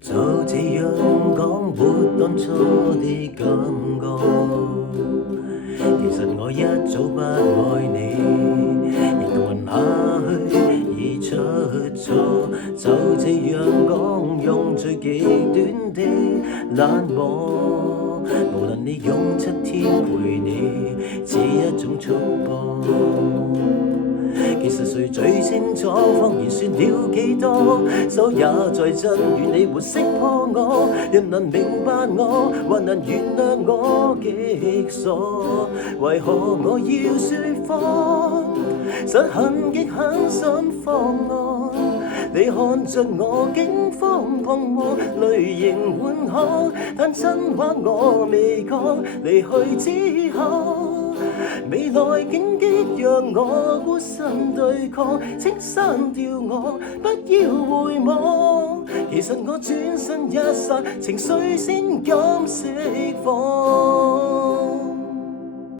就這樣講沒當初的感覺，其實我一早不愛你，仍混下去已出錯。就這樣講，用最極端的冷漠，無論你用7天陪你，只一種束縛。其實誰最清楚，謊言說了幾多，手也在震，願你沒識破我。人能明白我，還能原諒我極傻，為何我要説謊？實恨極狠心放惡，你看着我驚慌彷徨，淚仍緩和，但真話我未講。離去之後，未來荊棘讓我孤身對抗，請刪掉我，不要回望。其實我轉身一剎，情緒先敢釋放。